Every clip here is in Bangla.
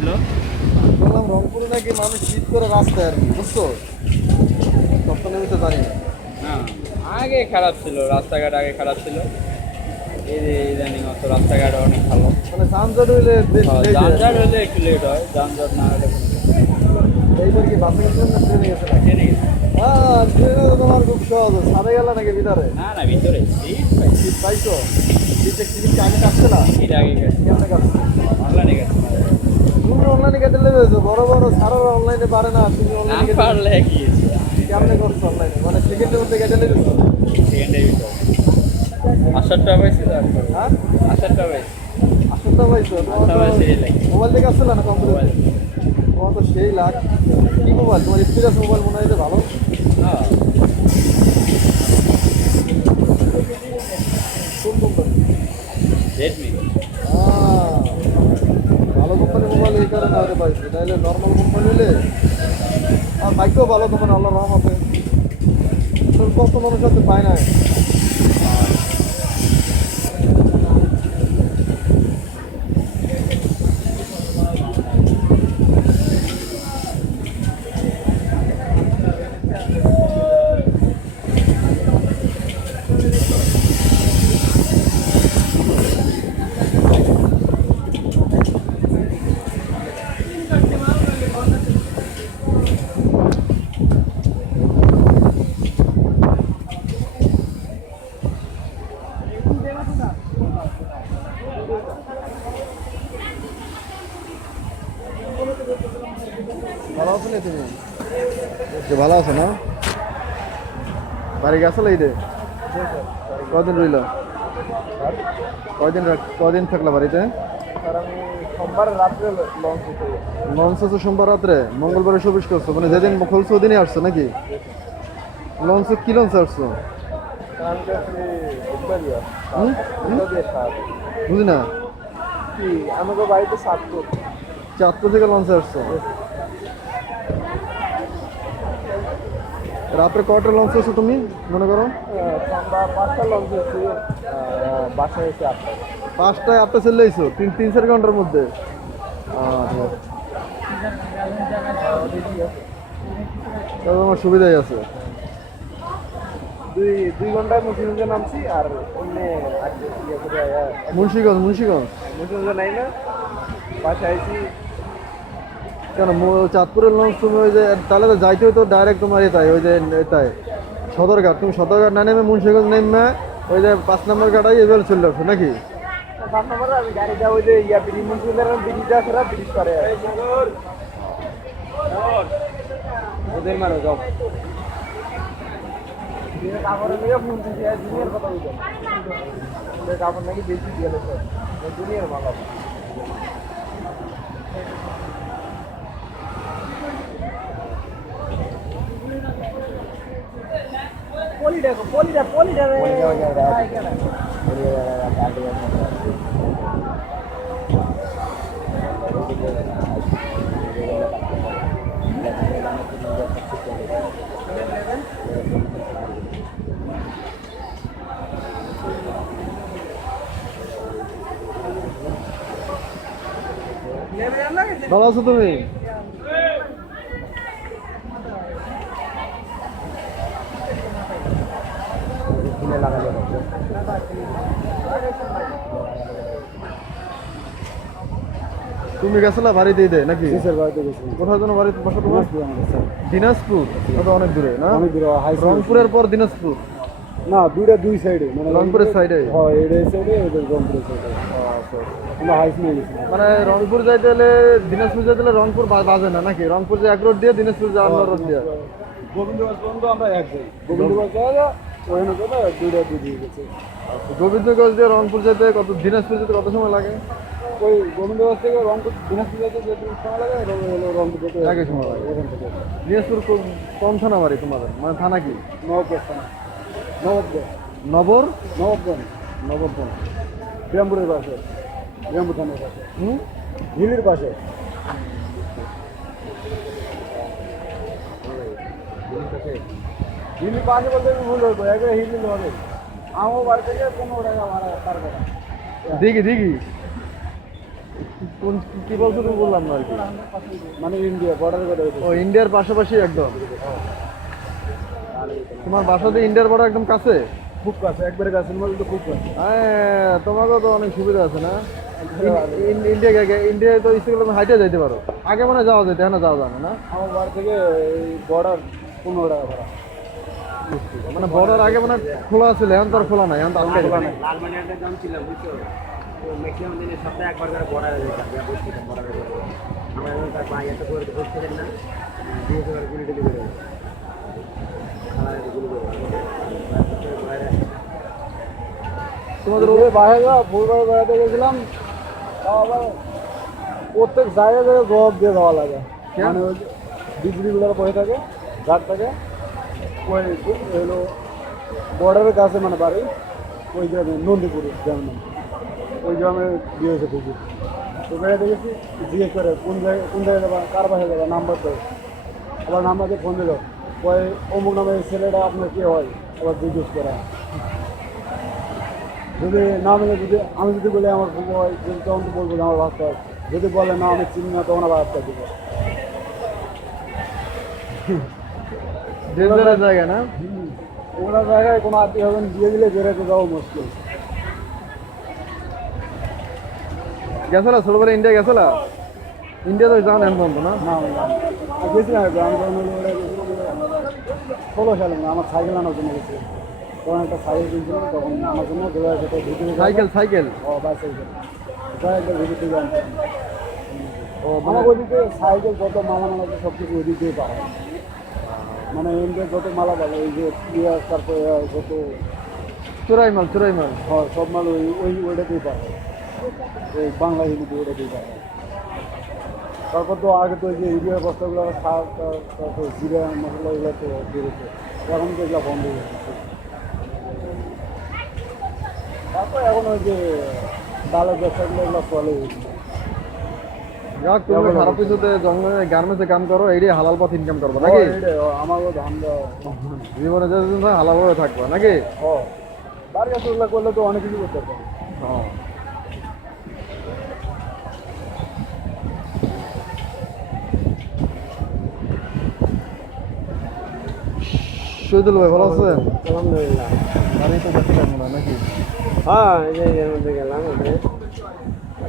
ছিল। বললাম রংপুরে নাকি মানুষ শীত করে রাস্তায় আর কি, বুঝছো? সপ্তাহে আমি তো জানি না। হ্যাঁ, আগে খারাপ ছিল, রাস্তাঘাট আগে খারাপ ছিল। ইদানিং অত রাস্তাঘাট অনেক ভালো। মানে যানজট হইলে বেশ লেট হয় আর যানজট কি। হলে একটু লেট হয়, যানজট না হলে এইবার কি বাসে গেছিলাম না ট্রেনে গেছিলাম? ট্রেনে গেছে। হ্যাঁ, ট্রেনে তো তোমার খুব সহজ, সাড়ে গেল নাকি ভিতরে? না না, ভিতরে সিট পাই। শীত পাইছো? শীতের টিকিট কি আগে কাটছে না? সিট আগে গেছে, কেমনে কাটছে? অনলাইনে গেছে। তুমি অনলাইনে কেটে লেগেছো, বড় বড় সারারা অনলাইনে পারে না, তুমি না অনলাইনে কেটে পারলে গিয়েছে কেমনে করছো অনলাইনে? মানে সেকেন্ডের মধ্যে কেটে লেগেছো? সেকেন্ডের ভিতরে 80টা পাইছি তো। হ্যাঁ, 80টা পাইছি। আসলটা পাইছো? তোমার তো আচ্ছা, সেই লাগে। মোবাইল থেকে আসছিল না কম্পিউটার মোবাইল। থেকে? তোমার তো সেই লাখ। কি মোবাইল তোমার? স্পিরাস মোবাইল মনে হয় যে ভালো। হ্যাঁ, কোন কোম্পানি? রেডমি। ভালো কোম্পানি মোবাইল এই কারণে হতে পারছি, তাইলে নর্মাল কোম্পানি হলে আর বাইকও ভালো তোমার, আল্লাহ রহমতে। কত মানুষ আছে পায় না। ভালো আছো না তুমি? ভালো আছো না? বাড়ি গেছো এই রে? কদিন রইল? কদিন থাকলা বাড়িতে? আমি সোমবার রাত্রে লঞ্চ হতে লঞ্চ হচ্ছে সোমবার রাত্রে, মঙ্গলবারে সবিস করছো, মানে যেদিন খুলছো ওদিনই আসছো নাকি? লঞ্চে কি লঞ্চে আসছো? আমি যাচ্ছি বুধবারিয়া হুম? দিয়ে সাত বুঝি না। কি আমাকে বাড়িতে সাতপুর চাঁদপুর থেকে লঞ্চে আসছো? রাত্রে কয়টা লঞ্চ আসছো তুমি মনে করো? সন্ধ্যা 5টা লঞ্চ হচ্ছে বাসায় এসে 8টা 5টায় 8টা চলে আইছো, 3-4 ঘন্টার মধ্যে। তাহলে তোমার সুবিধাই আছে। দুই ঘন্টায় মুন্সিগঞ্জে নামছি আর অন্য মুন্সিগঞ্জ? মুন্সিগঞ্জে নাই না বাসায় আইছি। কেন চাঁদপুরের লঞ্চ তুমি ওই যে তাহলে তো যাইতে হতো ডাইরেক্ট তোমার এটাই, ওই যে এটাই সদরঘাট। তুমি সদরঘাট না নেমে মুন্সিগঞ্জ নেমে ওই যে 5 নম্বর ঘাটাই এবার চলে আসো নাকি? 5 নম্বরে আমি গাড়িটা ওই যে ব্রিজ মুন্সিগঞ্জের ব্রিজটা ফেরা ব্রিজ করে ওদের মানে যাও কাপড়ের নিয়ে ফোন দিয়েছি দুনিয়ার কথা বলছেন কাপড় নাকি বেশি দিয়ে দুনিয়ার ভালো পলিটা ভালো আছো তুমি? তুমি গেছিলা বাড়িতে ঈদে নাকি? কোথায় যেন বাড়িতে বাসা তোমার? দিনাজপুর? ওটা অনেক দূরে না? রংপুরের পর দিনাজপুর? না দুইটা দুই সাইডে মানে রংপুরের সাইডে? হয় এই সাইডে ওদের রংপুরের সাইডে আমরা হাইস নিয়ে গেছি মানে রংপুর যাইতে হলে দিনাজপুর যাইতে হলে রংপুর বাজে না নাকি? রংপুর যে এক রোড দিয়ে, দিনাজপুর যে অন্য রোড দিয়ে। গোবিন্দগঞ্জ পর্যন্ত আমরা এক যাই গোবিন্দগঞ্জ যাওয়া ওখানে তো দুইটা দুই দিয়ে গেছে। গোবিন্দগঞ্জ দিয়ে রংপুর যেতে কত, দিনাজপুর যেতে কত সময় লাগে? ওই গোবিন্দগঞ্জ থেকে রংপুর দিনাজপুর যেতে যে সময় লাগে হলো রংপুর যেতে একই সময় লাগে। ওখান থেকে দিনাজপুর কোন থানা বাড়ি তোমাদের, মানে থানা কি? নবগঞ্জ নবগঞ্জ নবর নবগঞ্জ নবরগঞ্জ বিরামপুরের পাশে বিরামপুর থানার পাশে হিলির পাশে হিলি পাশে বলতে ভুল হতো একবার হিলি হবে আমার বাড়ি থেকে 15 টাকা ভাড়া তার কথা দিঘি কোন কি বলছো তুমি বললাম না আর কি। মানে ইন্ডিয়া বর্ডার করে ও ইন্ডিয়ার পাশাপাশি একদম। তোমার বাসা দিয়ে ইন্ডিয়ার বর্ডার একদম কাছে? খুব কাছে, একবারে কাছে বলতে খুব কাছে। হ্যাঁ, তোমাকেও তো অনেক সুবিধা আছে না? ইন্ডিয়ায় তো ইচ্ছে করলে হাইটে যাইতে পারো। আগে মনে হয় যাওয়া যেত, এখন আর যাওয়া যায় না। আমার বাড়ি থেকে এই বর্ডার 15 টাকা ভাড়া। মানে বর্ডার আগে মানে খোলা ছিল, এখন তো আর খোলা নাই, এখন তো আটকে খোলা নাই। লালমাটিয়াতে জম ছিল বুঝছো, তো ম্যাক্সিমাম দিনে সপ্তাহে একবার করে বর্ডারে যেতাম, যা বসছিলাম বর্ডারে করে। আমরা এখন তার ভাই এত করে বসছিলেন না, দিয়ে করে গুলি টুলি করে গুলি করে তোমাদের ওদের বাইরে ফুলবাড়ি বেড়াতে গেছিলাম, তাও আবার প্রত্যেক জায়গায় জায়গায় জবাব দিয়ে দেওয়া লাগে। কেন? মানে ওই ডিগ্রিগুলো বসে থাকে, গার্ড থাকে, ওই হলো বর্ডারের কাছে মানে বাড়ি, ওই গ্রামে নন্দীপুর গ্রামের নাম, ওই গ্রামে বিয়ে হয়েছে পুকুর। তো বেড়াতে গেছি, জিজ্ঞেস করে কোন জায়গায় যাবা, কার বাসায় যাবা, নাম্বার দাও। আবার নাম্বার দিয়ে ফোন দিল, ওই অমুক নামের ছেলেটা আপনার কে হয়, আবার জিজ্ঞেস করা। যদি না মিলে, আমি যদি বলি আমার ফুবু হয়, তখন তো বলবো যে আমার বাচ্চা হয়। যদি বলে না আমি চিনি না, তখন আবার বাচ্চা দিব। ডেঞ্জারাস জায়গা না? ওগুলো জায়গায় কোনো আত্মীয় হবেন দিয়ে দিলে বেরোতে যাওয়া মুশকিল। গেছিলা ছোটবেলা ইন্ডিয়া গেছিলা? ইন্ডিয়া তো যাও না এখন পর্যন্ত না? না আমি জানি না। আর গেছিলাম একবার, আমি তখন হলো ওটা গেছিলাম 16 সালে, আমার সাইকেল আনার জন্য গেছিলাম। তখন একটা সাইকেল কিনছিলাম, তখন আমার জন্য ভিতরে সাইকেল ও বাইসাইকেল একবার ভিতর থেকে আনছিলাম। ও আমার ওইদিকে সাইকেল যত মালা মালা সব কিছু ওইদিক দিয়ে পাওয়া যায়। মানে ইন্ডিয়ার যত মালা পাবে, এই যে পিঁয়াজ, তারপরে যত চোরাই মাল হয় সব মাল ওইটাতেই পাওয়া যায়। ওই বাংলা হিন্দিতে ওইটাতেই পাওয়া যায়। তারপর তো আগে তো ওই যে ইউরিয়ার বস্তাগুলো সার, তারপর জিরা মশলা এগুলো তো বেরোতো, এখন তো এগুলো বন্ধ হয়ে গেছে। তারপর এখন ওই যে ডালের ব্যবসাগুলো এগুলো চলে। যাক, তুমি খারাপ কিছুতে জঙ্গলে গার্মেন্টসে কাম করো, এইটাই হালাল পথ ইনকাম করবো নাকি? আমারও ধান দেওয়া জীবনে যেদিন হালাল ভাবে থাকবা নাকি? ও বাড়ি কাছে ওগুলো করলে তো অনেক কিছু করতে পারবে। হ্যাঁ। শহীদুল ভাই ভালো আছেন? আলহামদুলিল্লাহ। বাড়ি তো যাচ্ছিলেন মনে হয় নাকি? হ্যাঁ, এই যে এর মধ্যে গেলাম, ওখানে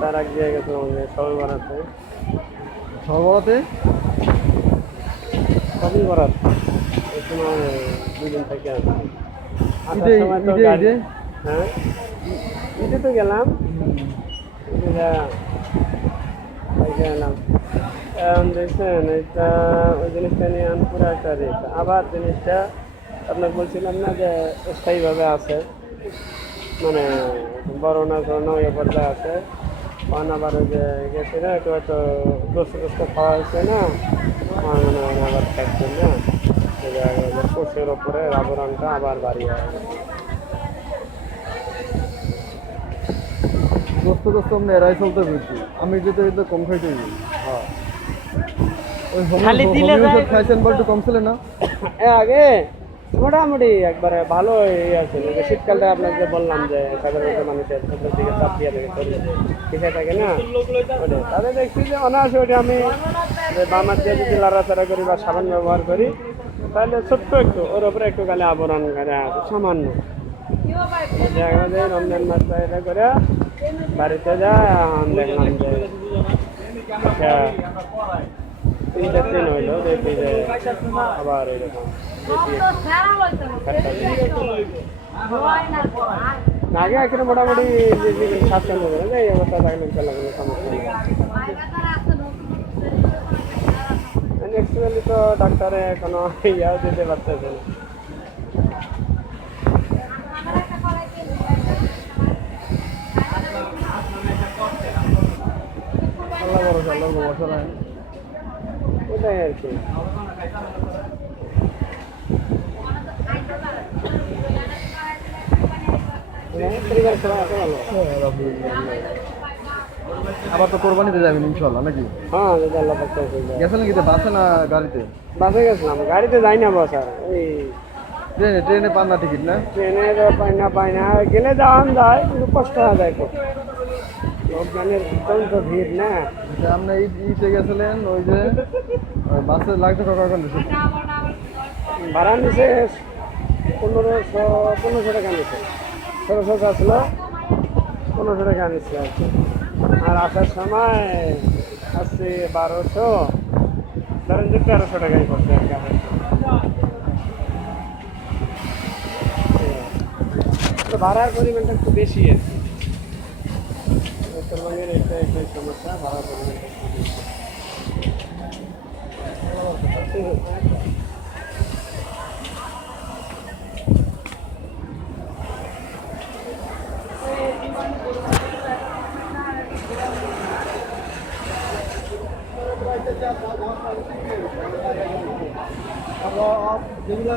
তার এক জায়গায় গেছিলাম আমাদের সবাই বাড়াতে, সর্বরাতে সবই বরাত। এই সময় 2 দিন থেকে আসলাম। আসার ঈদে সময় তো ঈদে গাড়ি, ঈদে হ্যাঁ ঈদে তো গেলাম, ঈদে গেলাম। এখন দেখছেন এটা ওই জিনিসটা নিয়ে পুরো একটা রেট। আবার জিনিসটা আপনার বলছিলাম না যে স্থায়ীভাবে আছে, মানে বড় না ছোট না ওই পর্যায়ে আছে। কারণ আবার ওই যে গেছে না, একটু হয়তো গোস্ত খাওয়া হয়েছে না, আমার মনে হয় আবার খাচ্ছেন না, কোষের ওপরে আবরণটা আবার বাড়িয়ে গেছে। দোস্ত আমরা এরাই চলতে পেরেছি, আমি যেতে কম খাইতে হ্যাঁ, ওই খালি দিলে যায়। খাইছেন বলতে কমছিল না? আগে মোটামুটি একবারে ভালো ইয়ে আছে। যে শীতকালটা আপনাকে বললাম যে সাধারণত মানুষের চোখের দিকে চাপ দিয়ে থাকে, শরীর ঠিক থাকে না, ওটা তাদের দেখছি যে অনায়াসে ওটা আমি যে বামার দিয়ে যদি লাড়াচাড়া করি বা সাবান ব্যবহার করি, তাহলে ছোট্ট একটু ওর ওপরে একটু গালে আবরণ করে আছে সামান্য। দেখা যায় রমজান মাস এটা করে বাড়িতে যায়, দেখলাম যে 3-4 দিন হইলো, দেখি যে আবার ওইরকম আগে এখানে মোটামুটি স্বাচ্ছন্দ্য করে যে এই অবস্থা থাকলে চলা কোনো সমস্যা নেই। অ্যাকচুয়ালি তো ডাক্তারে কোনো ইয়াও দিতে পারতেছে না। আল্লাহ বড়, আল্লাহ বড় নাই। ওটাই আর কি। পরিবার সবাই আছে ভালো? আবার তো কোরবানিতে যাবেন ইনশাল্লাহ নাকি? হ্যাঁ, যদি আল্লাহ পাক তৌফিক দেয়। গেছিলেন কি বাসে না গাড়িতে? বাসে গেছিলাম, গাড়িতে যাই না বস। আর এই ট্রেনে পান না টিকিট না? ট্রেনে তো পাই না, গেলে যাওয়ান যায় কিন্তু কষ্ট হয়ে যায় খুব। লোকজনের অত্যন্ত ভিড় না। যে আপনি ইতে গেছিলেন ওই যে বাসে লাগছে কত টাকা নিছে? ভাড়া নিছে 1500 টাকা নিছে। 1600 আসলো, 1500 টাকা নিচ্ছে আর কি। আর আসার সময় আসছে 1200, ধরেন যে 1300 টাকাই পড়ছে আর কি আমার। তো ভাড়ার পরিমাণটা একটু বেশি আর কি। উত্তরবঙ্গের একটাই সমস্যা, ভাড়ার পরিমাণটা একটু বেশি। যেগুলো